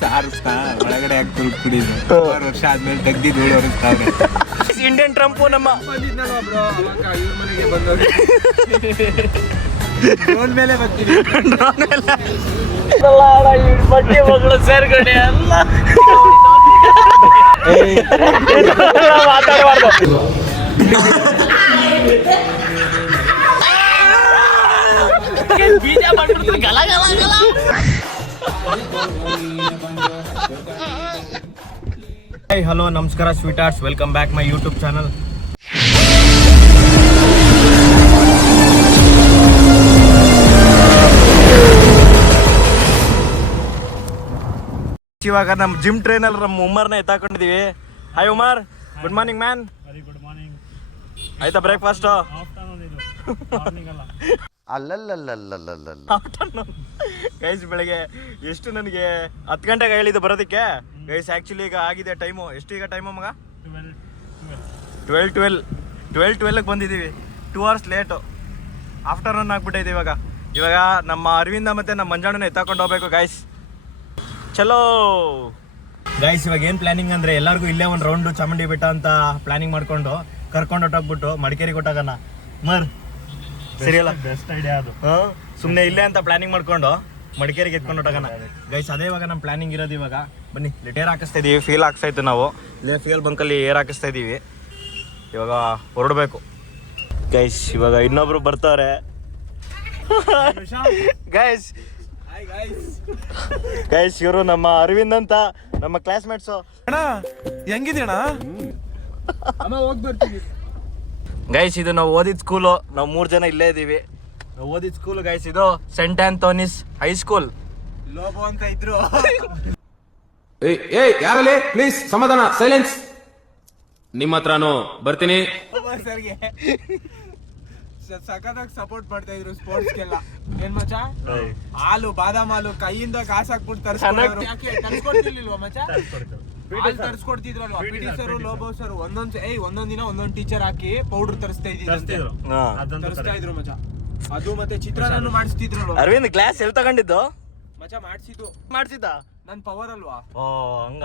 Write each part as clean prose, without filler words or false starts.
ಸಾರಿಸ್ತಾ ಒಳಗಡೆ ಹಾಕಿ ಕುಡಿದ್ರು 6 ವರ್ಷ ಆದ್ಮೇಲೆ ತೆಗ್ದಿದ್ದು ಓಡೋರಿಸ್ತಾವ್ರೆ. ಇಂಡಿಯನ್ ಟ್ರಂಪು ನಮ್ಮ ಮನೆಗೆ ಬಂದವ್ರು ಡ್ರೋನ್ ಮೇಲೆ ಬರ್ತೀವಿ. ಬಟ್ಟೆ ಮಗಳು ಸೇರ್ಗಡೆ ಅಲ್ಲ ಮಾತಾಡಬಾರ್ದು. ಬೀಜ ಮಾಡ್ಬಿಡ್ತಾರೆ ಗಲ ಗಲ ಗಲ. ಹೈ ಹಲೋ ನಮಸ್ಕಾರ sweet arts, welcome back my YouTube channel. ಇವಾಗ ನಮ್ಮ ಜಿಮ್ ಟ್ರೈನಲ್ಲಿ ನಮ್ಮ ಉಮರ್ನ ಎತ್ತಾಕೊಂಡಿದೀವಿ. Hi Umar, good morning man. Very good morning. ಆಯ್ತಾ ಬ್ರೇಕ್ಫಾಸ್ಟ್? ಗೈಸ್ ಬೆಳಗ್ಗೆ ಎಷ್ಟು ನನಗೆ 10 ಗಂಟೆಗೆ ಹೇಳಿದ್ದು ಬರೋದಕ್ಕೆ. ಗೈಸ್ ಆ್ಯಕ್ಚುಲಿ ಈಗ ಆಗಿದೆ ಟೈಮು. ಎಷ್ಟು ಈಗ ಟೈಮು ಮಗ? 12ಗೆ ಬಂದಿದ್ದೀವಿ. 2 hours ಲೇಟು. ಆಫ್ಟರ್ನೂನ್ ಆಗ್ಬಿಟ್ಟೈತೆ ಇವಾಗ ನಮ್ಮ ಅರವಿಂದ ಮತ್ತು ನಮ್ಮ ಮಂಜಾಣನ ಎತ್ತಾಕೊಂಡು ಹೋಗ್ಬೇಕು ಗೈಸ್. ಚಲೋ ಗೈಸ್, ಇವಾಗ ಏನು ಪ್ಲಾನಿಂಗ್ ಅಂದರೆ ಎಲ್ಲರಿಗೂ ಇಲ್ಲೇ ಒಂದು ರೌಂಡು ಚಾಮುಂಡಿ ಬೆಟ್ಟ ಅಂತ ಪ್ಲಾನಿಂಗ್ ಮಾಡ್ಕೊಂಡು ಕರ್ಕೊಂಡು ಹೊಟ್ಟೋಗ್ಬಿಟ್ಟು ಮಡಿಕೇರಿಗೆ ಕೊಟ್ಟಾಗಣ ಸರಿಯಲ್ಲ? ಬೆಸ್ಟ್ ಐಡಿಯಾ ಅದು. ಸುಮ್ಮನೆ ಇಲ್ಲೇ ಅಂತ ಪ್ಲಾನಿಂಗ್ ಮಾಡ್ಕೊಂಡು ಮಡಿಕೇರಿಗೆ ಎತ್ಕೊಂಡು ಹೊಟ್ಟೋಗಣ ಗೈಸ್. ಅದೇ ಇವಾಗ ನಮ್ಮ ಪ್ಲಾನಿಂಗ್ ಇರೋದು. ಇವಾಗ ಬನ್ನಿ ಏರ್ ಹಾಕಿಸ್ತಾ ಇದೀವಿ. ಫೀಲ್ ಆಗ್ತಾ ಇತ್ತು ನಾವು ಇಲ್ಲೇ ಫ್ಯೂಯಲ್ ಬಂಕಲ್ಲಿ ಏರ್ ಹಾಕಿಸ್ತಾ ಇದೀವಿ. ಇವಾಗ ಹೊರಡಬೇಕು ಗೈಸ್. ಇವಾಗ ಇನ್ನೊಬ್ರು ಬರ್ತಾರೆ ಗೈಸ್. ಗೈಸ್ ಇವರು ನಮ್ಮ ಅರವಿಂದ್ ಅಂತ ನಮ್ಮ ಕ್ಲಾಸ್ಮೇಟ್ಸು. ಹೆಂಗಿದೀಣ ಹೋಗ್ಬರ್ತೀವಿ ಗೈಸ್. ಇದು ನಾವು ಓದಿದ ಸ್ಕೂಲು. ನಾವು 3 ಜನ ಇಲ್ಲೇ ಇದ್ದೀವಿ. ನಾವು ಓದಿದ ಸ್ಕೂಲು ಗೈಸ್. ಇದು ಸೆಂಟ್ ಆಂಥೋನಿಸ್ ಹೈಸ್ಕೂಲ್. ಲೋಬೋ ಅಂತ ಇದ್ರು. ಯಾರಲ್ಲಿ ಪ್ಲೀಸ್ ಸಮಾಧಾನ, ಸೈಲೆನ್ಸ್. ನಿಮ್ಮ ಹತ್ರನು ಬರ್ತೀನಿ. ಸರ್ಗೆ ಸಖತ್ತಾಗಿ ಸಪೋರ್ಟ್ ಮಾಡ್ತಾ ಇದ್ರು ಸ್ಪೋರ್ಟ್ಸ್ಗೆಲ್ಲ. ಏನ್ ಮಚ್ಚ, ಹಾಲು ಬಾದಾಮ್ ಹಾಲು ಕೈಯಿಂದ ಕಾಸು ಹಾಕ್ಬಿಟ್ಟು ತರ್ಸ್ಕೊಡ್ತಿರ್ಲಿಲ್ವಾ ಮಚ್ಚ? ಹಾಲು ತರ್ಸ್ಕೊಡ್ತಿದ್ರಲ್ವಾ ಪಿಟಿ ಸರ್, ಲೋಬೋ ಸರ್. ಒಂದೊಂದ್ ದಿನ ಒಂದೊಂದ್ ಟೀಚರ್ ಹಾಕಿ ಪೌಡರ್ ತರಿಸ್ತಾ ಇದ್ರು ಮಚ್ಚ. ಅದು ಮತ್ತೆ ಚಿತ್ರಾನ್ನ ಮಾಡಿಸ್ತಿದ್ರು. ಅರವಿಂದ್ ಕ್ಲಾಸ್ ಎಲ್ಲಿ ತಗೊಂಡಿದ್ದು ಮಚ್ಚ? ಮಾಡ್ಸಿದ್ದ ನನ್ ಪವರ್ ಅಲ್ವಾ? ಓ ಹಂಗ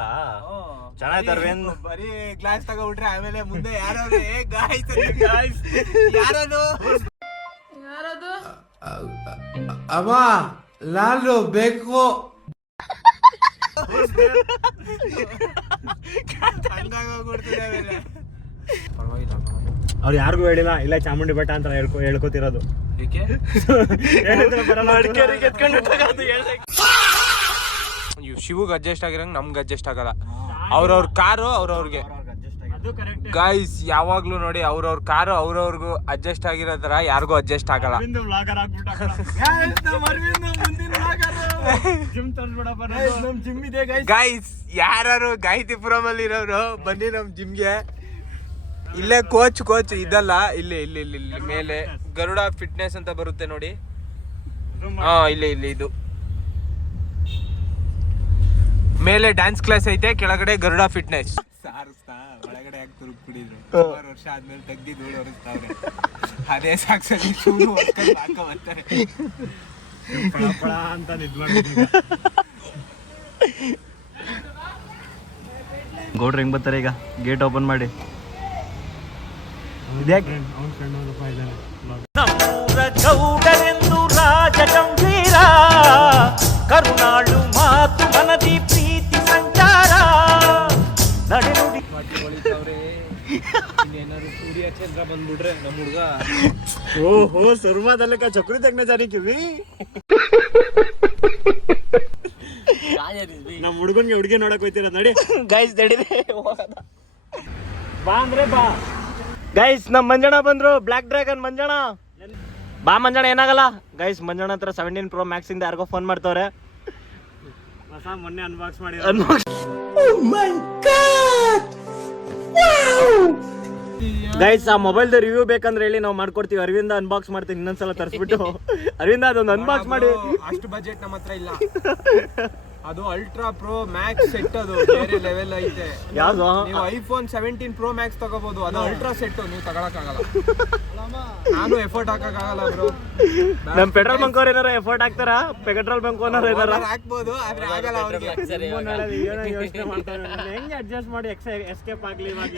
ಚೆನ್ನಾಯ್ತು ಅರವಿಂದ್. ಬರೀ ಗ್ಲಾಸ್ ತಗೋಬಿಟ್ರೆ ಆಮೇಲೆ ಮುಂದೆ ಯಾರು ಯಾರದು ಅಮ್ಮ ನಾನು ಬೇಕು. ಹಂಗಾಗೋಗ್ಬಿಡ್ತದೆ ಆಮೇಲೆ. ಅವ್ರು ಯಾರಿಗೂ ಹೇಳಿಲ್ಲ, ಇಲ್ಲ ಚಾಮುಂಡಿ ಬೆಟ್ಟ ಅಂತ ಹೇಳ್ಕೊತಿರೋದು. ಶಿವಗ್ ಅಡ್ಜಸ್ಟ್ ಆಗಿರಂಗ್ ನಮ್ಗೆ ಅಡ್ಜಸ್ಟ್ ಆಗಲ್ಲ. ಅವ್ರವ್ರ ಕಾರು ಅವ್ರವ್ರಿಗೆ ಗೈಸ್. ಯಾವಾಗ್ಲೂ ನೋಡಿ ಅವ್ರವ್ರ ಕಾರು ಅವ್ರವ್ರಿಗೂ ಅಡ್ಜಸ್ಟ್ ಆಗಿರೋ ತರ ಯಾರಿಗೂ ಅಡ್ಜಸ್ಟ್ ಆಗಲ್ಲ. ಗೈಸ್ ಯಾರು ಗಾಯತಿಪುರಂ ಅಲ್ಲಿ ಇರೋರು ಬನ್ನಿ ನಮ್ ಜಿಮ್ಗೆ. ಇಲ್ಲೇ ಕೋಚ್ ಇದಲ್ಲ, ಇಲ್ಲಿ ಇಲ್ಲಿ ಇಲ್ಲಿ ಇಲ್ಲಿ ಮೇಲೆ ಗರುಡ ಫಿಟ್ನೆಸ್ ಅಂತ ಬರುತ್ತೆ ನೋಡಿ. ಇಲ್ಲಿ ಇದು ಮೇಲೆ ಡ್ಯಾನ್ಸ್ ಕ್ಲಾಸ್ ಐತೆ, ಕೆಳಗಡೆ ಗರುಡ ಫಿಟ್ನೆಸ್. ಸಾರಿಸ್ತಾ ಒಳಗಡೆ ಹಾಕಿ ತುರುಗ್ ಕುಡಿದ್ರು 6 ವರ್ಷ ಆದ್ಮೇಲೆ ತೆಗ್ದಿದ್ದು ಓಡೋರಿಸ್ತಾವ್ರೆ. ಅದೇ ಸಾಕ್ಸಲ್ಲಿ ಶೂನು ಹಾಕ ಬರ್ತಾರೆ ಅಂತ ಗೌಡ್ರು ಹೆಂಗ್ ಬರ್ತಾರೆ ಈಗ? ಗೇಟ್ ಓಪನ್ ಮಾಡಿ. ಗೌಡರೆಂದು ರಾಜ ಗಂಭೀರ, ಕರುಣಾಳು ಮಾತು ಮನದಿ ಪ್ರೀತಿ ಸಂಚಾರ. ನಡೆನುಡಿ ಏನಾದ್ರು ಸೂರ್ಯ ಚಂದ್ರ ಬಂದ್ಬಿಟ್ರೆ ನಮ್ಮ ಹುಡುಗ ಓಹೋ ಸರ್ವಾದಲ್ಲಕ ಚಕ್ರಿ ತಗ್ನ ಜಾರಿ ಕಿವಿ. ನಮ್ಮ ಹುಡುಗನ್ಗೆ ಹುಡುಗಿ ನೋಡಕ್ ಹೋಯ್ತೀರ ನೋಡಿ ಗೈಸ್. ಬಾ ಅಂದ್ರೆ ಬಾ ಗೈಸ್. ನಮ್ ಮಂಜಣ್ಣ ಬಂದ್ರು, ಬ್ಲಾಕ್ ಡ್ರ್ಯಾಗನ್ ಮಂಜಣ್ಣ. ಬಾ ಮಂಜಣ್ಣ, ಏನಾಗಲ್ಲ ಗೈಸ್. ಮಂಜಣ್ಣ ಹತ್ರ 17 Pro Max ಇಂದ ಯಾರಿಗೋ ಫೋನ್ ಮಾಡ್ತವ್ರೆ. ಹೊಸ ಮೊನ್ನೆ ಅನ್ಬಾಕ್ಸ್ ಮಾಡಿ. ಗೈಸ್ ಆ ಮೊಬೈಲ್ದ ರಿವ್ಯೂ ಬೇಕಂದ್ರೆ ಹೇಳಿ, ನಾವು ಮಾಡ್ಕೊಡ್ತೀವಿ. ಅರವಿಂದ ಅನ್ಬಾಕ್ಸ್ ಮಾಡ್ತೀನಿ ಇನ್ನೊಂದ್ಸಲ ತರಿಸ್ಬಿಟ್ಟು. ಅರವಿಂದ ಅದೊಂದು ಅನ್ಬಾಕ್ಸ್ ಮಾಡಿ. ಅಷ್ಟು ಬಜೆಟ್ ನಮ್ಮ ಹತ್ರ ಇಲ್ಲ. ಅದು ಅಲ್ಟ್ರಾ ಪ್ರೋ ಮ್ಯಾಕ್ಸ್ ಸೆಟ್, ಅದು ಬೇರೆ ಲೆವೆಲ್ ಐತೆ. ಯಾವ್ದು? ನೀವು iPhone 17 Pro Max ತಗೋಬಹುದು. ಅದು ಅಲ್ಟ್ರಾ ಸೆಟ್ ನೀವು ತಗೊಳಕ್ಕಾಗಲ್ಲ. ನಾನು ಎಫರ್ಟ್ ಹಾಕಕ್ಕಾಗಲ್ಲ ಬ್ರೋ. ನಮ್ ಪೆಟ್ರೋಲ್ ಬಂಕ್ ಅವ್ರ ಏನಾರ ಎಫರ್ಟ್ ಹಾಕ್ತಾರ? ಪೆಟ್ರೋಲ್ ಬಂಕ್ ಓನರ್ ಏನಾರ ಹಾಕ್ಬೋದು ಆದ್ರೆ ಆಗಲ್ಲ ಅವ್ರಿಗೆ. ಏನೋ ಯೋಚನೆ ಮಾಡ್ತಾರೆ ಹೆಂಗೆ ಅಡ್ಜಸ್ಟ್ ಮಾಡಿ ಎಸ್ಕೇಪ್ ಆಗ್ಲಿ ಇವಾಗ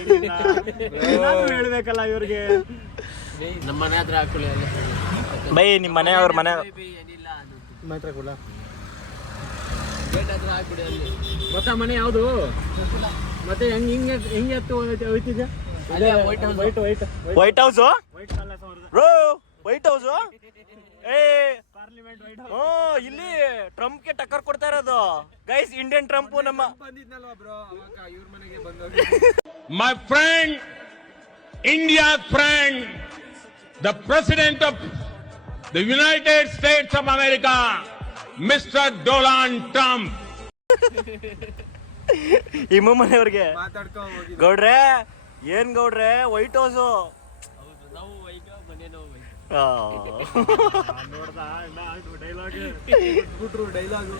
ಹೇಳ್ಬೇಕಲ್ಲ ಇವ್ರಿಗೆ. ನಮ್ಮ ಮನೆ ಹತ್ರ ಹಾಕೊಳ್ಳಿ ಅಲ್ಲಿ. ಬೈ ನಿಮ್ ಮನೆ ಅವ್ರ ಮನೆ ಏನಿಲ್ಲ ಅದು ಮಾತ್ರ ಕೂಡ ಗೇಟ್ ಹತ್ರ ಹಾಕ್ಬಿಡಿ ಅಲ್ಲಿ. ಗೊತ್ತಾ ಮನೆ ಯಾವುದು? ಮತ್ತೆ ಹೆಂಗೆ ಎತ್ತು ಹೋಯ್ತಿದ್ಯಾ? ಅದೇ white house. White white house white palace ಅವ್ರದ್ದು. ಬ್ರೋ ವೈಟ್ ಹೌಸ್ ಏ ಪಾರ್ಲಿಮೆಂಟ್ ವೈಟ್ ಇಲ್ಲಿ ಟ್ರಂಪ್ ಗೆ ಟಕ್ಕರ್ ಕೊಡ್ತಾ ಇರೋದು ಗೈಸ್. ಇಂಡಿಯನ್ ಟ್ರಂಪ್ ನಮ್ಮ ಬಂದಿದ್ನಲ್ವಾ ಬ್ರೋ ಅವಾಗ ಇವ್ರ ಮನೆಗೆ ಬಂದವ್ರು. My friend, India's friend, the President of the United States of America, Mr. Donald Trump. ಈ ಮನೆಯವ್ರಿಗೆ ಮಾತಾಡ್ಕೊಂಡ್ ಹೋಗಿದ್ರು. ಗೌಡ್ರೆ ಏನ್ ಗೌಡ್ರೆ ವೈಟ್ ಹೌಸ್ ನಾವು ವೈಟ್ ಮನೆ ನಾವು ವೈಟ್. ನೋಡ್ದಾ ಡೈಲಾಗ್ ಬಿಟ್ರು ಡೈಲಾಗು.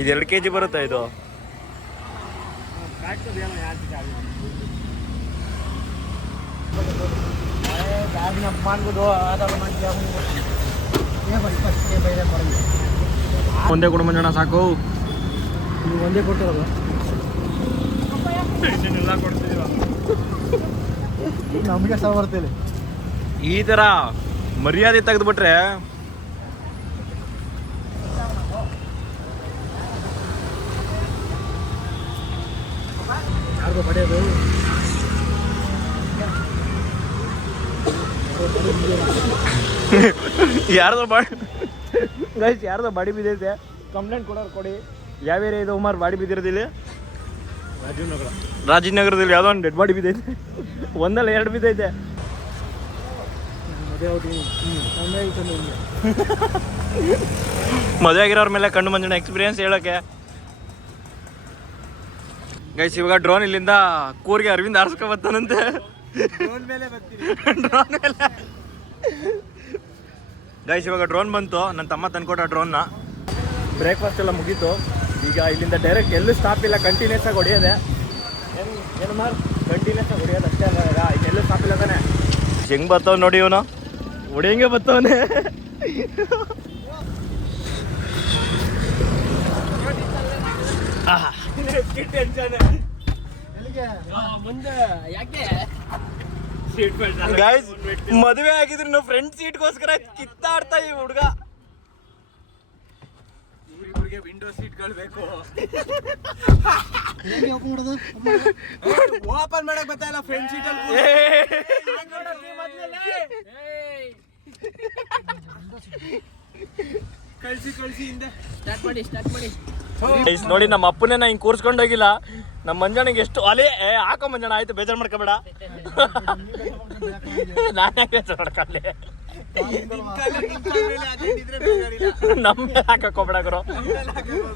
ಇದು 2 kg ಬರುತ್ತಾ ಇದು? ಒಂದೇ ಕೊಡು ಮಂಜಣ್ಣ ಸಾಕು. ಒಂದೇ ಕೊಟ್ಟಿರೋದು ಎಲ್ಲ ಕೊಡ್ತಿದೀವ ನಮಗೆ ಸಹ ಬರ್ತೇನೆ. ಈ ತರ ಮರ್ಯಾದೆ ತೆಗೆದ್ಬಿಟ್ರೆ ಯಾರಿಗೂ ಬಡಿಯೋದು ಯಾರ್ದೋ ಬಾಡಿ ಬಿದ್ದೈತೆ. ಕಂಪ್ಲೇಂಟ್ ಕೊಡೋರು ಕೊಡಿ. ಯಾವ ಏರಿಯಾ ಇದು ಉಮಾರ್ ಬಾಡಿ ಬಿದ್ದಿರೋದಿಲ್ಲ? ರಾಜೀವ್ ನಗರ. ರಾಜೀವ್ ನಗರದಲ್ಲಿ ಯಾವುದೋ ಒಂದು ಡೆಡ್ ಬಾಡಿ ಬಿದ್ದೈತೆ. ಒಂದಲ್ಲ 2 ಬಿದ್ದೈತೆ. ಮದುವೆ ಆಗಿರೋರ ಮೇಲೆ ಕಣ್ಣು ಮಂಜಣ್ಣ ಎಕ್ಸ್ಪೀರಿಯನ್ಸ್ ಹೇಳೋಕೆ. ಗೈಸ್ ಇವಾಗ ಡ್ರೋನ್ ಇಲ್ಲಿಂದ ಕೂರ್ಗೆ ಅರವಿಂದ್ ಆರಿಸ್ಕೊ ಬರ್ತಾನಂತೆ. ಡ್ರೋನ್ ಮೇಲೆ ಬರ್ತೀವಿ. ಡ್ರೋನ್ ಮೇಲೆ ಗೈಸ್ ಇವಾಗ ಡ್ರೋನ್ ಬಂತು. ನನ್ನ ತಮ್ಮ ತಂದ್ಕೊಟ್ಟ ಡ್ರೋನ್ನ. ಬ್ರೇಕ್ಫಾಸ್ಟ್ ಎಲ್ಲ ಮುಗೀತು. ಈಗ ಇಲ್ಲಿಂದ ಡೈರೆಕ್ಟ್ ಎಲ್ಲೂ ಸ್ಟಾಪ್ ಇಲ್ಲ, ಕಂಟಿನ್ಯೂಸ್ ಆಗಿ ಹೊಡೆಯೋದೆ. ಏನು ಮಾರ್ ಕಂಟಿನ್ಯೂಸ್ ಆಗಿ ಹೊಡೆಯೋದು ಅಷ್ಟೇ ಅಲ್ಲ. ಈಗ ಎಲ್ಲೂ ಸ್ಟಾಪ್ ಇಲ್ಲ ತಾನೆ. ಹೆಂಗೆ ಬರ್ತಾವ ನೋಡಿ ಇವನು, ಹೊಡೆಯಂಗೆ ಬರ್ತಾವನೆ. ಮುಂದೆ ಯಾಕೆ ಗೈಸ್ ಮದುವೆ ಆಗಿದ್ರು ನಾವು ಫ್ರಂಟ್ ಸೀಟ್ಗೋಸ್ಕರ ಕಿತ್ತಾಡ್ತಾ ಈ ಹುಡುಗ. ಇವ್ರಿಗೆ ವಿಂಡೋ ಸೀಟ್ಗಳು ಬೇಕು. ಓಪನ್ ಮಾಡಕ್ ಗೊತ್ತಾಯಿಲ್ಲ ಫ್ರಂಟ್ ಸೀಟಲ್ಲಿ. ಕಳ್ಸಿ ಹಿಂದೆ. ಸ್ಟಾರ್ಟ್ ಮಾಡಿ ಗೈಸ್ ನೋಡಿ ನಮ್ಮ ಅಪ್ಪನೇ ಹಿಂಗೆ ಕೂರ್ಸ್ಕೊಂಡೋಗಿಲ್ಲ. ನಮ್ಮ ಮಂಜಾಣಿಗೆ ಎಷ್ಟು ಅಲೆ ಹಾಕೋ ಮಂಜಾಣ. ಆಯ್ತು ಬೇಜಾರು ಮಾಡ್ಕೋಬೇಡ. ನಾನೇ ಬೇಜಾರು ಮಾಡ್ಕೊಳ್ಳಿ. ನಮ್ಮ ಹಾಕೋಬೇಡ ಗುರು.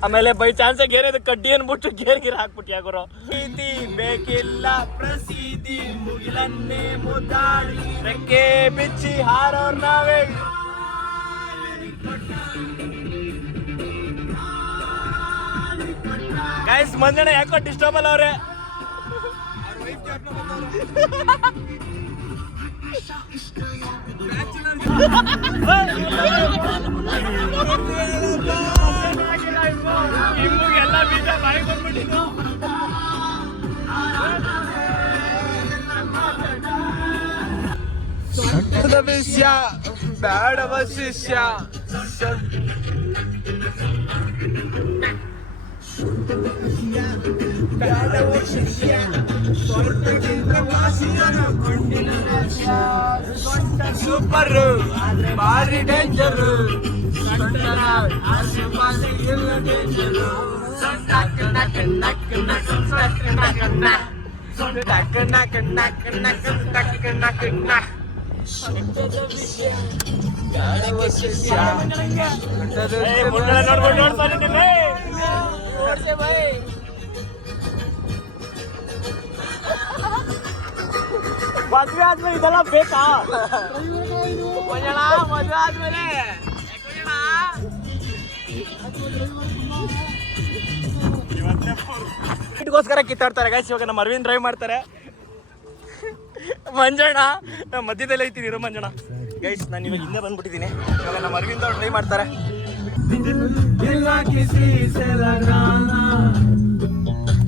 ಆಮೇಲೆ ಬೈ ಚಾನ್ಸ್ ಗೇರೇದು ಕಡ್ಡಿ ಅನ್ಬಿಟ್ಟು ಗೇರ್ ಹಾಕ್ಬಿಟ್ಟು ಯಾಗುರು. ಪ್ರೀತಿ ಬೇಕಿಲ್ಲ ಪ್ರಸಿದ್ಧಿ ಮುಗಿಲನ್ನೇ ಮುದ್ದಾಡಿ ರೆಕ್ಕೆ ಬಿಚ್ಚಿ ಹಾರೋರ್ ನಾವೇ. ಗೈಸ್ ಮಂಜಣ್ಣ ಯಾಕೋ ಡಿಸ್ಟರ್ಬ್ ಅಲ್ಲ ಅವ್ರೆ. ಎಲ್ಲ ಬೀಜ ಬಾಯಿ ಬಂದ್ಬಿಟ್ಟಿದ್ದು. ವಿಷಯ ಬೇಡವ ಶಿಷ್ಯ. ಸೂಪರ್ ಭಾರಿ ಡೇಂಜರ್. ಮದ್ವೆ ಆದ್ಮೇಲೆ ಇದೆಲ್ಲ ಬೇಕಾ? ಮದುವೆ ಆದ್ಮೇಲೆ ಇದಕ್ಕೋಸ್ಕರ ಕಿತ್ತಾಡ್ತಾರೆ ಗೈಸ್. ಇವಾಗ ನಮ್ಮ ಅರವಿಂದ್ ಡ್ರೈವ್ ಮಾಡ್ತಾರೆ. ಮಂಜಣ್ಣ ಮಧ್ಯದಲ್ಲಿ ಐತೀನಿ ಇರೋ ಮಂಜಣ್ಣ. ಗೈಸ್ ನಾನು ಇವಾಗ ಹಿಂದೆ ಬಂದ್ಬಿಟ್ಟಿದ್ದೀನಿ. ಇವಾಗ ನಮ್ಮ ಅರವಿಂದ್ ಅವ್ರು ಟ್ರೈ ಮಾಡ್ತಾರೆ.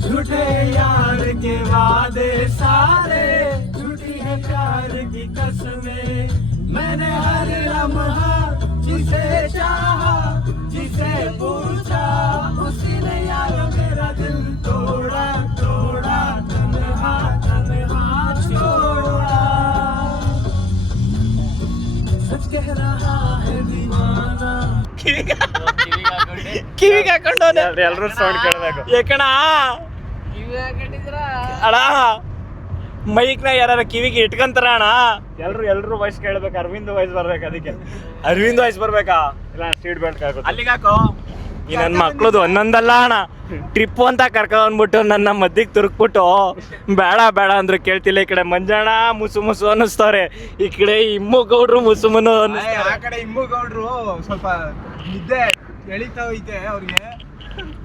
झूठे यार के वादे सारे झूठी है प्यार की कसमें मैंने हर लम्हा जिसे चाहा जिसे पूछा उसी ने यार मेरा दिल तोड़ा तोड़ा तन्हा तन्हा छोड़ा सच कह रहा है दीवाना ಕಿವಿಗೆ ಹಾಕೊಂಡವನೆ. ಎಲ್ಲರೂ ಸೌಂಡ್ ಕೇಳಬೇಕು. ಯಾಕಣ ಕಿವಿ ಹಾಕೊಂಡಿದ್ರ ಅಣ್ಣ ಮೈಕ್ನ ಯಾರು ಕಿವಿಗೆ ಇಟ್ಕೊಂತಾರ ಅಣ್ಣ? ಎಲ್ರು ವಾಯ್ಸ್ ಕೇಳ್ಬೇಕು. ಅರವಿಂದ್ ವಾಯ್ಸ್ ಬರ್ಬೇಕು. ಅದಕ್ಕೆ ಅರವಿಂದ್ ವಾಯ್ಸ್ ಬರ್ಬೇಕಾ? ಇಲ್ಲ ಸೀಟ್ ಬೆಲ್ಟ್ ಹಾಕೋ. ಅಲ್ಲಿಗೆ ಹಾಕೋ. ಈ ನನ್ನ ಮಕ್ಳದು ಒಂದೊಂದಲ್ಲ ಅಣ್ಣ, ಟ್ರಿಪ್ ಅಂತ ಕರ್ಕೊಂಡ್ಬಿಟ್ಟು ನನ್ನ ಮದ್ದಿಗೆ ತುರುಕ್ಬಿಟ್ಟು ಬೇಡ ಬೇಡ ಅಂದ್ರೆ ಕೇಳ್ತಿಲ್ಲ. ಈ ಕಡೆ ಮಂಜಣ್ಣ ಮುಸು ಮುಸು ಅನ್ನಿಸ್ತವ್ರೆ, ಈ ಕಡೆ ಇಮ್ಮು ಗೌಡ್ರು ಮುಸು ಮುನು ಆ ಕಡೆ ಇಮ್ಮು ಗೌಡ್ರು ಸ್ವಲ್ಪ ನಿದ್ದೆ ಎಳಿತಾವೈತೆ ಅವ್ರಿಗೆ,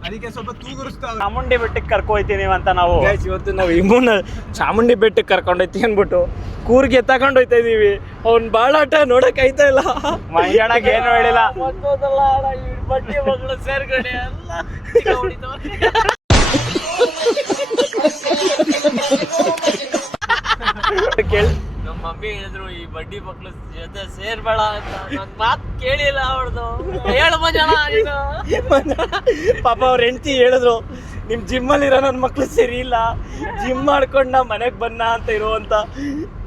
ಅದಕ್ಕೆ ಸ್ವಲ್ಪ ತೂಗುರಿಸ್ತಾವ್ರೆ. ಚಾಮುಂಡಿ ಬೆಟ್ಟಕ್ಕೆ ಕರ್ಕೊಯ್ತೀನಿ ಅಂತ ನಾವು ಗೈಸ್ ಇವತ್ತು ನಾವು ಇಮ್ಮುನ ಚಾಮುಂಡಿ ಬೆಟ್ಟಕ್ಕೆ ಕರ್ಕೊಂಡೋಯ್ತಿ ಅನ್ಬಿಟ್ಟು ಕೂರ್ಗೆ ತಗೊಂಡು ಹೋಯ್ತಾ ಇದೀವಿ. ಅವ್ನ್ ಬಾಳಾಟ ನೋಡಕ್ ಆಯ್ತಾ ಇಲ್ಲ. ಮಂಜಣ್ಣಗೆ ಏನು ಹೇಳಿಲ್ಲ. ಮತ್ತೊಂದಲ್ಲ ಅಣ್ಣ, ಈ ಬಟ್ಟೆ ಮಗಳು ಸೇರ್ಗಡೆ ಎಲ್ಲ ಚಿಕ್ಕ ಹೊಡಿತಾವ್ರೆ. ಕೇಳಿ ನಮ್ಮ ಮಮ್ಮಿ ಹೇಳಿದ್ರು ಈ ಬಡ್ಡಿ ಮಕ್ಳು ಜೊತೆ ಸೇರ್ಬೇಡ ಅಂತ. ನನ್ ಮಾತ್ ಕೇಳಿಲ್ಲ ಅವ್ರದ್ದು. ಹೇಳು ಮಂಜಣ್ಣ ನೀನು. ಪಾಪ ಅವ್ರ ಹೆಂಡತಿ ಹೇಳಿದ್ರು, ನಿಮ್ ಜಿಮ್ಮಲ್ಲಿರೋ ನನ್ನ ಮಕ್ಳು ಸರಿ ಇಲ್ಲ, ಜಿಮ್ ಮಾಡ್ಕೊಂಡು ನಾ ಮನೆಗೆ ಬನ್ನ ಅಂತ ಇರುವಂತ.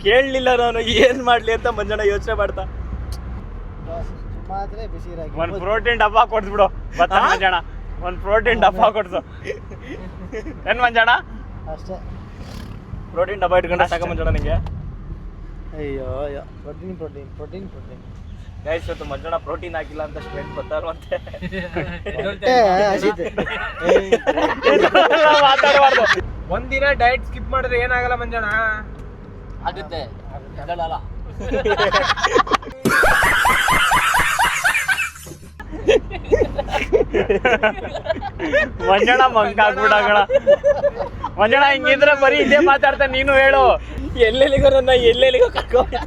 ಕೇಳಲಿಲ್ಲ ನಾನು, ಏನ್ ಮಾಡ್ಲಿ ಅಂತ ಮಂಜಣ್ಣ ಯೋಚನೆ ಮಾಡ್ತಾ. ಒಂದ್ ಪ್ರೋಟೀನ್ ಡಬ್ಬ ಕೊಡ್ಸ್ಬಿಡು ಬತ್ತ ಮಂಜಣ್ಣ. ಒಂದ್ ಪ್ರೋಟೀನ್ ಡಬ್ಬ ಕೊಡ್ಸು. ಏನ್ ಮಂಜಣ್ಣ? ಅಷ್ಟೇ. ಪ್ರೋಟೀನ್ ಡಬ್ಬ ಇಟ್ಕೊಂಡ್ರೆ ಸಾಕ ಮಂಜಣ್ಣ ನಿಂಗೆ? ಅಯ್ಯೋ protein protein protein protein guys ಇವತ್ತು ಮಂಜಣ್ಣ ಪ್ರೋಟೀನ್ ಹಾಕಿಲ್ಲ ಅಂತ ಸ್ಟ್ರೆಂತ್ ಗೊತ್ತಾರುವಂತೆ. ಮಾತಾಡಬಾರ್ದು. ಒಂದಿನ ಡಯಟ್ ಸ್ಕಿಪ್ ಮಾಡಿದ್ರೆ ಏನಾಗಲ್ಲ ಮಂಜಣ್ಣ. ಆಗುತ್ತೆ ಹೇಳಲ್ಲ. ಮಂಜಣ್ಣ ಮಂಕ ಆಗ್ಬಿಡಗಳ. ಮಂಜಣ್ಣ ಹಿಂಗಿದ್ರೆ ಬರೀ ಇದೇ ಮಾತಾಡ್ತಾ. ನೀನು ಹೇಳು. ಎಲ್ಲೆಲ್ಲಿಗೋ ನನ್ನ ಎಲ್ಲೆಲ್ಲಿಗೋ ಕರ್ಕೊಂಡು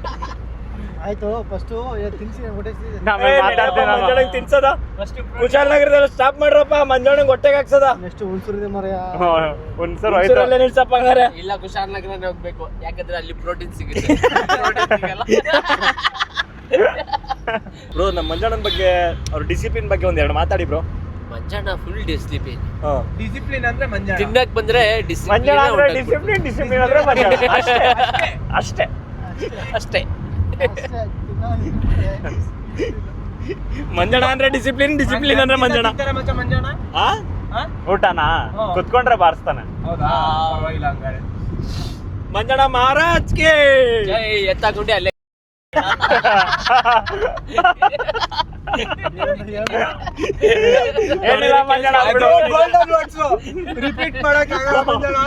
ಆಯ್ತು. ಫಸ್ಟು ತಿನ್ಸಿ ಹೊಟ್ಟೆ ಮಾತಾಡ್ತೇನೆ ಮಂಜಣ್ಣಂಗೆ ತಿನ್ಸದ. ಕುಶಾಲನಗರದಲ್ಲಿ ಸ್ಟಾಪ್ ಮಾಡ್ರಪ್ಪ, ಮಂಜಣ್ಣಂಗೆ ಹೊಟ್ಟೆಗೆ ಹಾಕ್ಸದ. ನೆಕ್ಸ್ಟ್ ಹುಣಸೂರಿದೆ ಮರೆಯ ಒಂದ್ಸಲ ಹುಣಸೂರಲ್ಲೇ ನಿಲ್ಸಪ್ಪ ಹಂಗಾರೆ. ಇಲ್ಲ ಕುಶಾಲನಗರನೇ ಹೋಗ್ಬೇಕು, ಯಾಕಂದ್ರೆ ಅಲ್ಲಿ ಪ್ರೋಟೀನ್ ಸಿಗುತ್ತೆ. ಪ್ರೋಟೀನ್ ಸಿಗಲ್ಲ. ಬ್ರೋ ನಮ್ಮ ಮಂಜಣ್ಣನ ಬಗ್ಗೆ ಅವ್ರ ಡಿಸಿಪ್ಲಿನ್ ಬಗ್ಗೆ ಒಂದೆರಡು ಮಾತಾಡಿ bro. Manjanna full discipline. Discipline ಅಂದ್ರೆ ಮಂಜಣ್ಣ. ತಿನ್ನಕ್ ಬಂದ್ರೆ ಮಂಜಣ್ಣ ಅಂದ್ರೆ ಡಿಸಿಪ್ಲಿನ್, ಡಿಸಿಪ್ಲಿನ್ ಅಂದ್ರೆ ಮಂಜಣ್ಣ. ಅಷ್ಟೇ ಅಷ್ಟೇ. ಮಂಜಣ್ಣ ಅಂದ್ರೆ ಡಿಸಿಪ್ಲಿನ್, ಡಿಸಿಪ್ಲಿನ್ ಅಂದ್ರೆ ಮಂಜಣ್ಣ. ಮಂಜಣ್ಣ ಆ? ಊಟನಾ ಕುತ್ಕೊಂಡ್ರೆ ಬಾರಿಸ್ತಾನೆ. ಹೌದಾ? ಪರವಾಗಿಲ್ಲ ಹಂಗಾರೆ. ಮಂಜಣ್ಣ ಮಹಾರಾಜ್ಗೆ ಜೈ ಎತ್ತಾಕೊಂಡೆ ಅಲ್ಲೇ. ಏನಿಲ್ಲ ಮಂಜಣ್ಣ ಬಿಡು. ಗೋಲ್ಡನ್ ವರ್ಡ್ಸು ರಿಪೀಟ್ ಮಾಡಕ್ ಆಗಲ್ಲ ಮಂಜಣ್ಣ.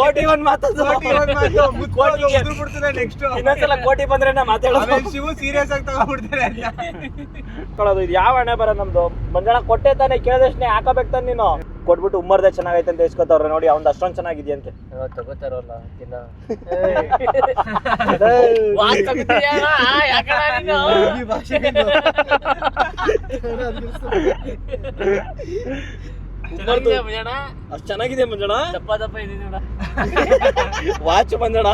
ಕೋಟಿ ಒಂದ್ ಮಾತಾಡ್ದು. ಕೋಟಿ ಒಂದ್ ಮಾತು ಮುತ್ಕೊಂಡು ಉದುರು ಬಿಡ್ತದೆ ನೆಕ್ಸ್ಟ್. ಇನ್ನೊಂದ್ಸಲ ಕೋಟಿ ಬಂದ್ರೆ ನಾ ಮಾತಾಡೋದು. ಆಮೇಲೆ ಶಿವು ಸೀರಿಯಸ್ ಆಗಿ ತಗೊಂಡ್ಬಿಡ್ತಾರೆ ಅಂತ. ಇದು ಯಾವ ಹಣೆ ಬರ ನಮ್ದು? ಮಂಜಣ್ಣ ಕೊಟ್ಟೆ ತಾನೆ, ಕೇಳಿದಷ್ಟೇ ಹಾಕಬೇಕು ತಾನೆ ನೀನು. ಕೊಟ್ಬಿಟ್ಟು ಉಮ್ಮರ್ದೆ ಚೆನ್ನಾಗೈತೆ ಅಂತ ಇಸ್ಕೊತವ್ರೆ ನೋಡಿ. ಅವ್ನು ಅಷ್ಟೊಂದು ಚೆನ್ನಾಗಿದೆಯಂತೆ. ತಗೋತಾರಲ್ಲ ದಿನ. ಈ ಭಾಷೆಗೆ ಮಂಜಣ್ಣ ಅಷ್ಟು ಚೆನ್ನಾಗಿದೆ ಮಂಜಣ್ಣ. ದಪ್ಪ ದಪ್ಪ ಇದೀನಿ ನೋಡ. ವಾಚ್ ಮಂಜಣ್ಣ.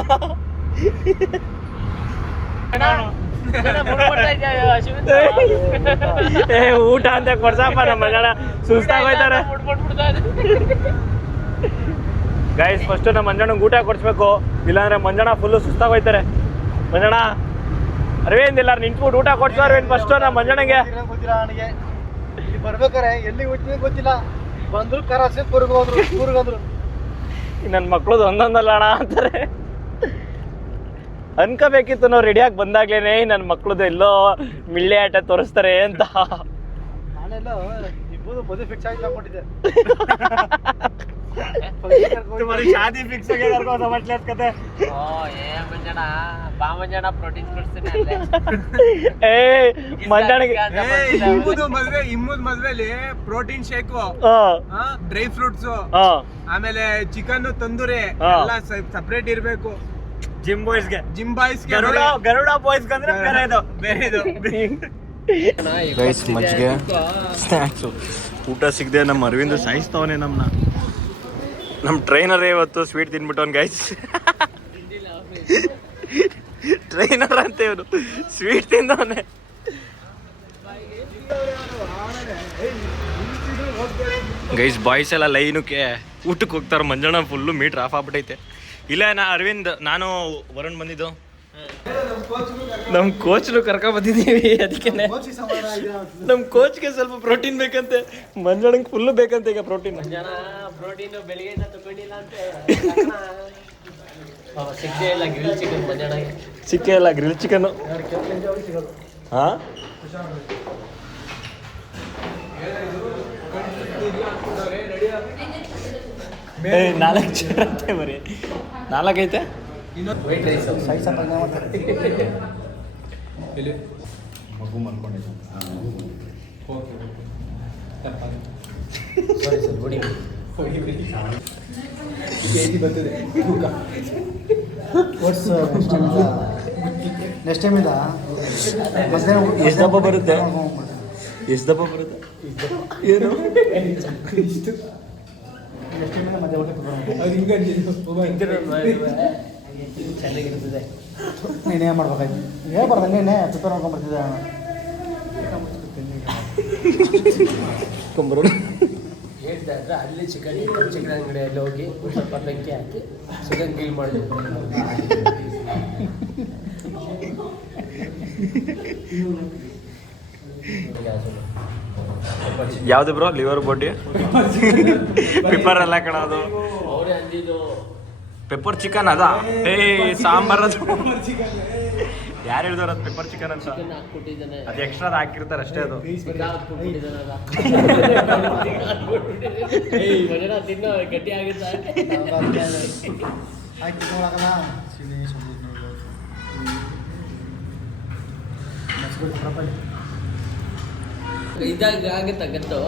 ಏ ಊಟ ಅಂತ ಕೊಡ್ಸಪ್ಪ ನಮ್ಮ ಮಂಜಣ್ಣ. ಸುಸ್ತಾಗೋಯ್ತಾರೆ ಗೈಸ್. ಫಸ್ಟ್ ನಮ್ಮ ಮಂಜಣ್ಣಂಗೆ ಊಟ ಕೊಡ್ಸ್ಬೇಕು, ಇಲ್ಲಾಂದ್ರೆ ಮಂಜಣ್ಣ ಫುಲ್ಲು ಸುಸ್ತಾಗೋಯ್ತಾರೆ. ಮಂಜಣ್ಣ ಅರವಿಂದ್ ಎಲ್ಲಾರು ನಿಂತ್ಬಿಟ್ಟು ಊಟ ಕೊಡ್ಸೋ ಅರವಿಂದ್ ಫಸ್ಟ್ ನಮ್ಮ ಮಂಜಣ್ಣಂಗೆ. ಗೊತ್ತಿಲ್ಲ ನನಗೆ. ಇಲ್ಲಿ ಬರ್ಬೇಕಾರೆ ಎಲ್ಲಿ ಹುಟ್ಟಿದ ಗೊತ್ತಿಲ್ಲ. ಬಂದ್ರು ಕರಾಸೆ ಕೂರ್ಗೋದ್ರು. ನನ್ನ ಮಕ್ಳದು ಒಂದೊಂದಲ್ಲ ಅಣ್ಣ ಅಂತಾರೆ. ಅನ್ಕೋಬೇಕಿತ್ತು ನಾವು ರೆಡಿಯಾಗಿ ಬಂದಾಗ್ಲೇನೆ ನನ್ನ ಮಕ್ಳದ್ದು ಎಲ್ಲೋ ಮಿಳ್ಳೆ ಆಟ ತೋರಿಸ್ತಾರೆ ಅಂತ. ನಾನೆಲ್ಲ ಇಬ್ಬರು ಮದುವೆ ಫಿಕ್ಸ್ ಆಗಿ ತಗೊಂಡಿದ್ದೆ. ಶಾದಿ ಫಿಕ್ಸ್ ಆಗಿ ಕತೆ. ಓ ಏ ಮಂಜಣ್ಣ ಬಾ ಮಂಜಣ್ಣ ಪ್ರೋಟೀನ್ ಕೊಡ್ತೀನಿ ಅಲ್ಲೇ. ಏ ಮಂಜಣ್ಣಗೆ ಇಮ್ಮುದ್ ಮದ್ವೆಲಿ ಪ್ರೋಟೀನ್ ಶೇಕು, ಡ್ರೈ ಫ್ರೂಟ್ಸ್, ಆಮೇಲೆ ಚಿಕನ್ ತಂದೂರಿ ಎಲ್ಲ ಸಪ್ರೇಟ್ ಇರ್ಬೇಕು. ಜಿಮ್ ಬಾಯ್ಸ್ಗೆ ಜಿಮ್ ಬಾಯ್ಸ್ ಗರುಡ ಬಾಯ್ಸ್ ಅಂದ್ರೆ ಬೇರೆ ಇದು ಗೈಸ್ ಮಜ್ಜಿಗೆ ಸ್ನ್ಯಾಕ್ಸು ಊಟ ಸಿಗದೆ ನಮ್ಮ ಅರವಿಂದ್ ಸಾಯಿಸ್ತವನೇ ನಮ್ಮ ಟ್ರೈನರೇ ಇವತ್ತು ಸ್ವೀಟ್ ತಿನ್ಬಿಟ್ಟವನ್ ಗೈಸ್ ಟ್ರೈನರ್ ಅಂತ ಇವನು ಸ್ವೀಟ್ ತಿಂದವನೇ ಗೈಸ್ ಬಾಯ್ಸ್ ಎಲ್ಲ ಲೈನಕ್ಕೆ ಊಟಕ್ಕೆ ಹೋಗ್ತಾರೆ ಮಂಜಣ್ಣ ಫುಲ್ಲು ಮೀಟ್ರ್ ಆಫ್ ಆಗ್ಬಿಟ್ಟೈತೆ ಇಲ್ಲ ಅರವಿಂದ್ ನಾನು ವರುಣ್ ಬಂದಿದ್ದು ನಮ್ಮ ಕೋಚ್ನು ಕರ್ಕೊಂಡ್ ಬಂದಿದ್ದೀವಿ ಅದಕ್ಕೆ ನಮ್ಮ ಕೋಚ್ಗೆ ಸ್ವಲ್ಪ ಪ್ರೋಟೀನ್ ಬೇಕಂತೆ ಮಂಜಣ್ಣಂಗೆ ಫುಲ್ಲು ಬೇಕಂತೆ ಈಗ ಪ್ರೋಟೀನ್ ಜನ ಪ್ರೋಟೀನ್ ಬೆಳಿಗ್ಗೆಯಿಂದ ತಗೊಂಡಿಲ್ಲ ಅಂತ ಸಿಕ್ಕೇ ಇಲ್ಲ ಗ್ರಿಲ್ ಚಿಕನ್ ಮಂಜಣ್ಣಗೆ ಸಿಕ್ಕೇ ಇಲ್ಲ ಗ್ರಿಲ್ ಚಿಕನ್ ಹಾ ನಾಲ್ಕು ಚೇರ್ ಅಂತೆ ಬರೀ ನಾಲ್ಕೈತೆ ವೈಟ್ ರೈಸ್ ಮಗು ಮಲ್ಕೊಂಡಿದ್ದ ಸಾರಿ ಸರ್ ಗುಡಿ ನೆಕ್ಸ್ಟ್ ಟೈಮಿಂದ ಎಷ್ಟು ದಪ್ಪ ಬರುತ್ತೆ ಎಷ್ಟು ದಪ್ಪ ಬರುತ್ತೆ ಏನು ನೆಕ್ಸ್ಟ್ ಟೈಮಿಂದ ಮತ್ತೆ ಊಟ ಚೆನ್ನಾಗಿರ್ತದೆ ನೀನೇ ಮಾಡ್ಬೇಕಾಯ್ತು ಹೇಳ್ಬಾರ್ದು ನೀನೇ ಪ್ರಿಪೇರ್ ಮಾಡ್ಕೊಂಡ್ಬರ್ತಿದ್ದೆ ಹೇಳ್ತಾ ಇದ್ರೆ ಅಲ್ಲಿ ಚಿಕನ್ ಅಂಗಡಿಯಲ್ಲಿ ಹೋಗಿ ಸ್ವಲ್ಪ ಬೆಂಕಿ ಹಾಕಿ ಚಿಕನ್ ಗ್ರಿಲ್ ಮಾಡಿ ಯಾವ್ದು ಬ್ರೋ ಲಿವರ್ ಬೋಟಿ ಪೆಪ್ಪರ್ ಎಲ್ಲ ಕಣೋದು ಅವರೇ ಅಂದಿದ್ದು ಪೆಪ್ಪರ್ ಚಿಕನ್ ಅದ ಸಾಂಬಾರ್ ಅದು ಯಾರು ಹೇಳಿದವ್ರು ಅದು ಪೆಪ್ಪರ್ ಚಿಕನ್ ಅಂತ ಚಿಕನ್ ಹಾಕ್ಕೊಟ್ಟಿದ್ದಾನೆ ಅದು ಎಕ್ಸ್ಟ್ರಾ ಹಾಕಿರ್ತಾರೆ ಅಷ್ಟೇ ಅದು ತಿನ್ನೋ ಗಟ್ಟಿ ಆಗುತ್ತೆ ಆಯ್ತು ನೋಡೋಣ ಇದಾಗ ಆಗುತ್ತೆ ಗತ್ತು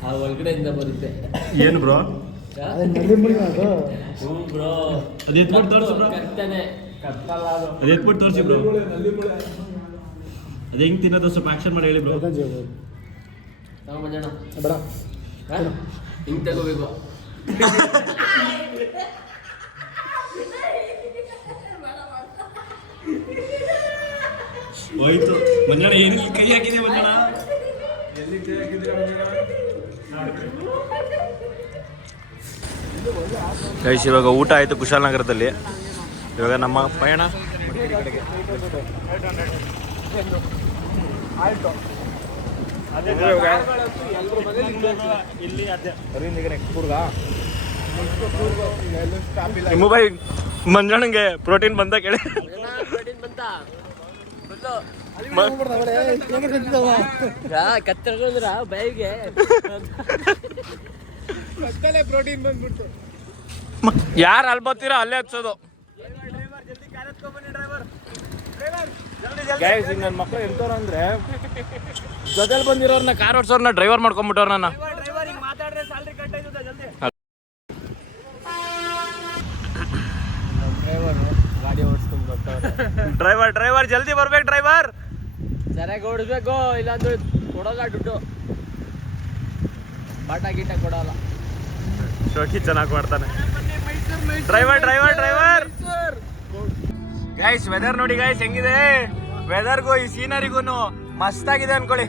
ಆ ಒಳಗಡೆಯಿಂದ ಬರುತ್ತೆ ಏನು ಬ್ರೋ ಹ್ಞೂ ಬ್ರೋ ಅದು ಎತ್ಬಿಟ್ಟು ತೋರಿಸು ಬ್ರೋ ಕರ್ತಾನೆ ಕತ್ತಲ್ಲ ಅದು ಅದು ಎತ್ಬಿಟ್ಟು ತೋರಿಸಿ ಬ್ರೋ ಅದು ಹೆಂಗೆ ತಿನ್ನೋದು ಸ್ವಲ್ಪ ಆಕ್ಷನ್ ಮಾಡಿ ಹೇಳಿ ಬ್ರೋ ನಾವು ಮಂಜಣ್ಣ ಬೇಡ ಹಿಂಗೆ ತಗೋಬೇಕು ಹೋಯ್ತು ಮಂಜಣ್ಣ ಏನು ಕೈ ಹಾಕಿದೆ ಮಂಜಣ್ಣ ಎಲ್ಲಿ ಕೈ ಹಾಕಿದ್ರೆ ಗೈಸ್ ಇವಾಗ ಊಟ ಆಯಿತು ಕುಶಾಲನಗರದಲ್ಲಿ ಇವಾಗ ನಮ್ಮ ಪಯಣ ಆಯ್ತು ಇಲ್ಲಿ ಅರವಿಂದಿಗೆ ನೆಕ್ಸ್ಟ್ ಕೂರ್ಗ ಸ್ಟಾಪ್ ಇಲ್ಲ ಮೊಬೈಲ್ ಮಂಜಣ್ಣಂಗೆ ಪ್ರೋಟೀನ್ ಬಂದ ಕೇಳಿ ಪ್ರೋಟೀನ್ ಬಂತ ಕತ್ತರ್ಕೊಂಡ್ರ ಬೈಗೆ ಮತ್ತಲ್ಲೇ ಪ್ರೋಟೀನ್ ಬಂದ್ಬಿಡ್ತು ಯಾರು ಅಲ್ಲಿ ಬರ್ತೀರಾ ಅಲ್ಲೇ ಹಚ್ಚೋದು ನನ್ನ ಮಕ್ಕಳು ಎಂತವ್ರು ಅಂದ್ರೆ ಜೊತೆಲಿ ಬಂದಿರೋರ್ನ ಕಾರ್ ಓಡಿಸೋರ್ನ ಡ್ರೈವರ್ ಮಾಡ್ಕೊಂಡ್ಬಿಟ್ಟವ್ರ ನನ್ನ ಗಾಡಿ ಓಡಿಸ್ಕೊಂಡು ಬರ್ತಾವ್ರೆ ಡ್ರೈವರ್ ಜಲ್ದಿ ಬರ್ಬೇಕು ಡ್ರೈವರ್ ಸರಿಯಾಗಿ ಓಡಿಸ್ಬೇಕು ಇಲ್ಲಾಂದ್ರೆ ಕೊಡೋಲ್ಲ ದುಡ್ಡು ಬಾಟ ಗೀಟ ಕೊಡೋಲ್ಲ ಶೋಕಿ ಚೆನ್ನಾಗಿ ಮಾಡ್ತಾನೆ ಡ್ರೈವರ್ ಗೈಸ್ ವೆದರ್ ನೋಡಿ ಗೈಸ್ ಹೆಂಗಿದೆ ವೆದರ್ಗೂ ಈ ಸೀನರಿಗೂ ಮಸ್ತ್ ಆಗಿದೆ ಅನ್ಕೊಳ್ಳಿ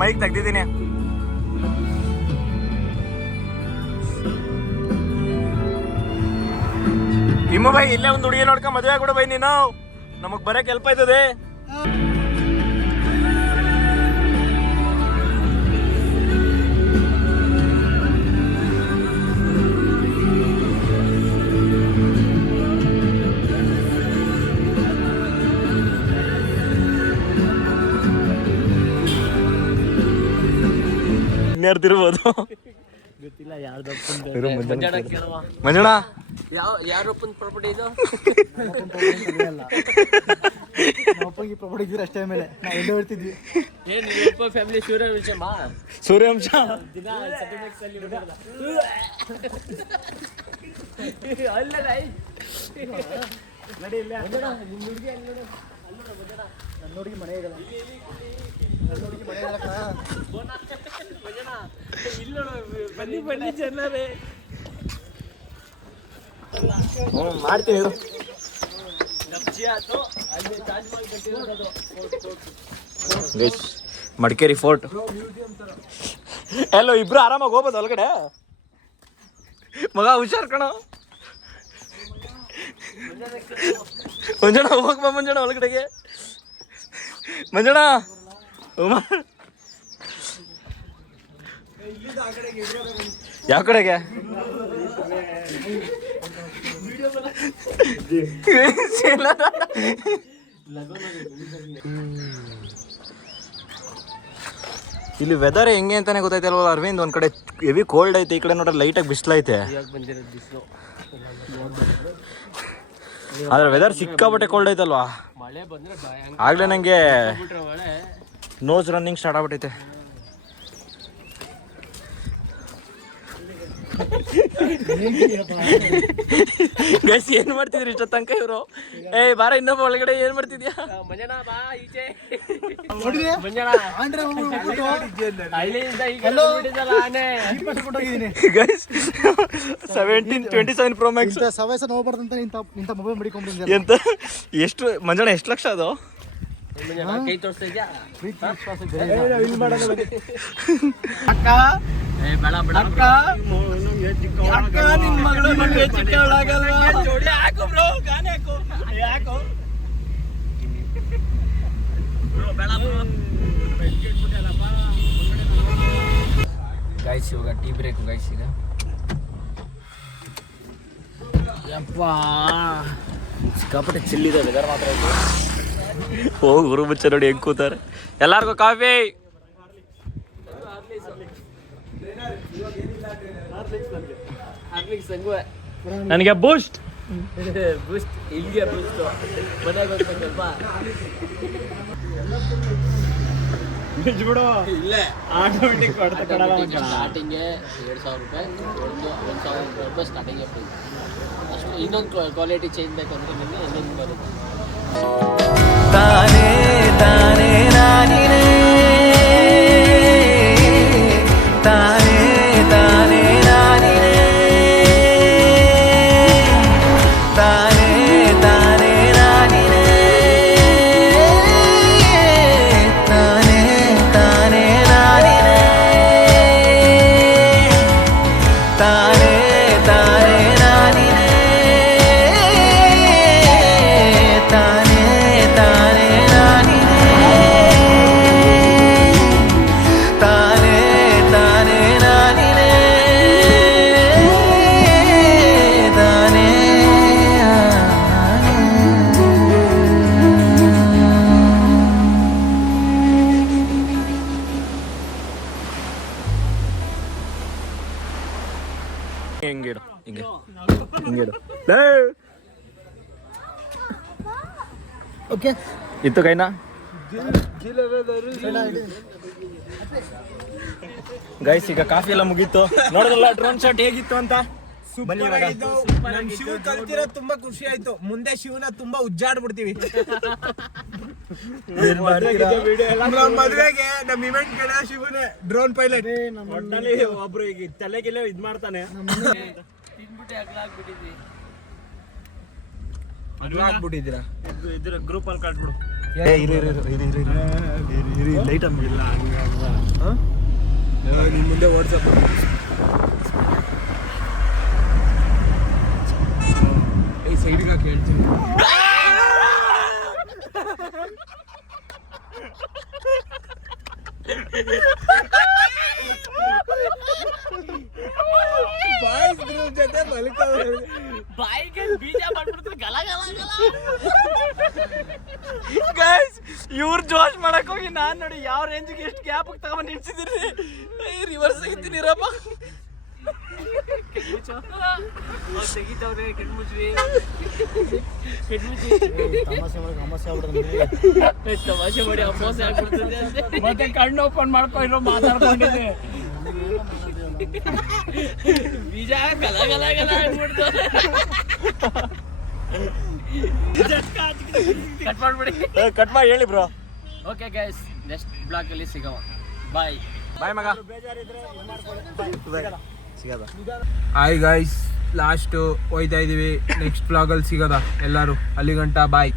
ಮೈಕ್ ತೆಗ್ದಿದ್ದೀನಿ ನಿಮ್ಮ ಬೈ ಇಲ್ಲೇ ಒಂದು ಹುಡುಗಿ ನೋಡ್ಕೊಂಡ್ ಮದುವೆ ಕೂಡ ಬೈ ನೀನು ನಮಗ್ ಬರಕ್ ಹೆಲ್ಪ್ ಆಯ್ತದೆ ಇನ್ಯಾರ್ದಿರ್ಬೋದು ಗೊತ್ತಿಲ್ಲ ಯಾರ್ದಪ್ಪ ಮಂಜಾಣ ಕೇಳುವ. ಮಂಜಣ್ಣ ಯಾರಪ್ಪನ ಪ್ರಾಪರ್ಟಿ ಇದು? ಅಪ್ಪಂಗೆ ಪ್ರಾಪರ್ಟಿ ಇದ್ರೆ ಅಷ್ಟೇ ಮೇಲೆ ನಾವು ಎಲ್ಲೇ ಹೇಳ್ತಿದ್ವಿ. ಏನ್ ಅಪ್ಪ ಫ್ಯಾಮಿಲಿ ಸೂರ್ಯವಂಶಮ್ಮ ಸೂರ್ಯವಂಶ ದಿನ ಸರ್ಟಿಫಿಕೇಟ್ಸ್ ಅಲ್ಲಿ ಬರೋದ. ಅಲ್ಲ ರೈ ನಡಿ ಇಲ್ಲ ಮಂಜಾಣ ನಿಮ್ಮ ಹುಡುಗಿ ಅಲ್ಲಿ ನೋಡು. ನನ್ನ ಹುಡುಗಿ ಮನೆ ಇದಲ್ಲ. ನನ್ನ ಹುಡುಗಿ ಮನೆ ಇದಲ್ಲ. ಮಂಜಾಣ ಇಲ್ಲಿ ನೋಡು. ಬನ್ನಿ ಚೆನ್ನಾರೇ. ಮಾಡ್ತೀನಿ ಇರು. ಅಲ್ಲಿ ತಾಜ್ ಮಹಲ್ ಕಟ್ಟಿರೋದು. Guys Madikeri fort. ಎಲ್ಲೋ ಇಬ್ರು ಆರಾಮಾಗಿ ಹೋಗ್ಬೋದು ಒಳಗಡೆ. ಮಗ ಹುಷಾರ್ ಕಣ. ಮಂಜಣ್ಣ ಹೋಗ್ಬಾ ಮಂಜಣ್ಣ ಒಳಗಡೆಗೆ. ಮಂಜಣ್ಣ ಯಾವ ಕಡೆಗೆ? ಇಲ್ಲಿ ವೆದರ್ ಹೆಂಗೆ ಅಂತಾನೆ ಗೊತ್ತಾಯ್ತಲ್ವ ಅರವಿಂದ್. ಒಂದ್ ಕಡೆ ಹೆವಿ ಕೋಲ್ಡ್ ಐತೆ, ಈ ಕಡೆ ನೋಡ್ರೆ ಲೈಟಾಗಿ ಬಿಸಿಲೈತೆ. ಇವಾಗ ಬಂದಿರೋದು ಬಿಸಿಲು. ಆದ್ರೆ ವೆದರ್ ಸಿಕ್ಕಾಪಟ್ಟೆ ಕೋಲ್ಡ್ ಐತಲ್ವಾ. ಮಳೆ ಬಂದ್ರೆ ಆಗ್ಲೇ ನಂಗೆ ಬಿಟ್ರೆ ಮಳೆ ನೋಸ್ ರನ್ನಿಂಗ್ ಸ್ಟಾರ್ಟ್ ಆಗ್ಬಿಟ್ಟೈತೆ. ಗೈಸ್ ಏನ್ ಮಾಡ್ತಿದ್ರಿ ಇಷ್ಟ ತನಕ ಇವರು? ಏಯ್ ಬಾರ ಇನ್ನೊಬ್ಬ ಒಳಗಡೆ ಏನ್ ಮಾಡ್ತಿದ್ಯಾ? ಮಂಜಣ್ಣ ಬಾ ಈಚೆ. ನೋಡಿದ್ಯಾ? ಮಂಜಣ್ಣ ಆಂಡ್ರೆ ಹೋಗ್ಬಿಟ್ಟು ಹಳ್ಳಿಯಿಂದ ಈಗ ಬಂದ್ಬಿಟ್ಟಿದ್ದಲ್ಲ ಆನೆ. ಹೋಗಿದ್ದೀನಿ. ಗೈಸ್ 27 Pro Max ಇಂಥ ಸವಾಸ ನೋಡ್ಬಾರ್ದು ಅಂತ ಇಂಥ ಮೊಬೈಲ್ ಮಡಿಕೊಂಡ್ಬಿಟ್ಟಿದ್ದೆ. ಎಂತ ಎಷ್ಟು ಮಂಜಣ್ಣ ಎಷ್ಟು ಲಕ್ಷ ಅದು? ಮಂಜಣ್ಣ ಕೈ ತೋರಿಸ್ತಾ ಇದ್ಯಾ? ಅಕ್ಕ ಏ ಬೇಡ ಬೇಡ ಅಕ್ಕ. ಅಕ್ಕ ನಿನ್ ಮಗಳು ನನ್ಗೆ ಚಿಕ್ಕವಳಾಗಲ್ವಾ? ಹಾಕು ಬ್ರೋ ಗಾನೆ ಹಾಕು. ಯಾಕೋ ಬೇಡ ಬ್ರೋ. ಗೈಸ್ ಇವಾಗ ಟೀ ಬ್ರೇಕ್ ಗೈಸ್ ಈಗ. ಯಪ್ಪ ಸಿಕ್ಕಾಪಟ್ಟೆ ಚಿಲ್ಲಿದೆ ವೆದರ್ ಮಾತ್ರ ಇಲ್ಲಿ. ಹೋಗಿ ಗುರು ಬಚ್ಚ ನೋಡಿ ಹೆಂಗ್ ಕೂತಾರೆ. ಎಲ್ಲಾರ್ಗು ಕಾಫಿ. ನನಗೆ ಬೂಸ್ಟ್. ಬೂಸ್ಟ್ ಇಲ್ಲಿಗೆ ಬೂಸ್ಟ್ ಮನೆಗೆ ಹೋಗ್ಬೇಕಲ್ವಾ? ಬಿಡು ಇಲ್ಲೇ ಆಟೋಮೆಟಿಕ್ ಸ್ಟಾರ್ಟಿಂಗೆ 2,000 ರೂಪಾಯಿ, 1,000 ರೂಪಾಯಿ ಸ್ಟಾರ್ಟಿಂಗೆ ಪ್ರೈಸ್. ಅಷ್ಟು ಇನ್ನೊಂದು ಕ್ವಾಲಿಟಿ ಚೇಂಜ್ ಬೇಕಂದ್ರೆ ನಿಮಗೆ ಇನ್ನೊಂದು ಬರುತ್ತೆ. ತಾನೇ ತಾನೇ ನಾನಿನೇ ತಾನೇ ತಾನೇ ನಾನಿನೇ ತಾನೇ ತಾನೇ ನಾನಿನೇ ತಾನೇ ತಾನೇ ನಾನಿನೇ ತಾನೇ ತಾನೇ ನಾನಿನೇ ತಾನೇ ತಾನೇ ನಾನಿನೇ ತಾನೇ ತಾನೇ ನಾನಿನೇ ತಾನೇ ಹಿಂಗಿಡು ಹಿಂಗೆ ಹಿಂಗಿಡು. ಓಕೆ ಇತ್ತು ಕೈನಾ ಗೈಸ್. ಈಗ ಕಾಫಿ ಎಲ್ಲ ಮುಗೀತು. ನೋಡಿದ್ರಲ್ಲ ಡ್ರೋನ್ ಶಾಟ್ ಹೇಗಿತ್ತು ಅಂತ. ಬನ್ನಿ ಇವಾಗ. ನಮ್ ಶಿವ ಕಲ್ತಿರೋದು ತುಂಬಾ ಖುಷಿ ಆಯ್ತು. ಮುಂದೆ ಶಿವನ ತುಂಬಾ ಉಜ್ಜಾಡ್ಬಿಡ್ತೀವಿ. ನಮ್ ಮದ್ವೆಗೆ ನಮ್ ಇವೆಂಟ್ ಕಡೆ ಶಿವನೇ ಡ್ರೋನ್ ಪೈಲಟ್. ಒಬ್ರು ಈಗ ತಲೆಗಿಲೆ ಇದ್ ಮಾಡ್ತಾನೆ. ತಿನ್ಬಿಟ್ಟು ಆಗ್ಲಾಗ್ಬಿಟ್ಟಿದ್ವಿ. ಆಗ್ಬಿಟ್ಟಿದ್ದೀರಾ? ಇದ್ರ ಗ್ರೂಪ್ ಅಲ್ಲಿ ಕಟ್ಬಿಡು. ಲೈಟ್ ಇಲ್ಲ ನಿಮ್ ಮುಂದೆ ವಾಟ್ಸಪ್ ಸೈಡ್ಗೆ ಕೇಳ್ತೀನಿ. ಬಾಯ್ಸ್ ಗ್ರೂಪ್ ಜೊತೆ ಮಲ್ಕೋರು. ಬಾಯಿಗೆ ಬೀಜ ಮಾಡ್ಬಿಡ್ತಾರೆ ಗಲ ಗಲ ಗಲ. ಗೈಸ್ ಇವ್ರು ಜೋಶ್ ಮಾಡಕ್ ಹೋಗಿ ನಾನ್ ನೋಡಿ ಯಾವ ರೇಂಜ್ಗೆ ಎಷ್ಟು ಗ್ಯಾಪ್ ತಗೊಂಡ್ ನಿಲ್ಸಿದಿರಿ. ರಿವರ್ಸ್ ಆಗಿದ್ದೀರಪ್ಪ. ತೆಗಿತಾವ್ರೆ ಕೆಟ್ಮುಚ್ವಿ ತಮಾಷೆ ಮಾಡಿ ಅಮೋಸ ಆಗ್ಬಿಡ್ತದೆ ಅಂತೆ. ಮತ್ತೆ ಕಣ್ಣು ಓಪನ್ ಮಾಡ್ಕೊ ಇರೋ ಮಾತಾಡ್ಕೊಂಡಿದ್ದೆ. ಬೀಜ ಗಲ ಗಲ ಗಲ ಆಗ್ಬಿಡ್ತು. ಕಟ್ ಮಾಡ್ಬಿಡಿ. ಕಟ್ ಮಾಡಿ ಹೇಳಿ bro. Okay guys, next blog ಅಲ್ಲಿ ಸಿಗವ. ಬಾಯ್ ಬಾಯ್ ಮಗ. ಸಿಗದ. ಹಾಯ್ ಗೈಸ್, ಲಾಸ್ಟ್ ಹೋಯ್ತಾ ಇದೀವಿ. ನೆಕ್ಸ್ಟ್ ಬ್ಲಾಗಲ್ಲಿ ಸಿಗೋದ ಎಲ್ಲರೂ. ಅಲ್ಲಿ ಗಂಟ ಬಾಯ್.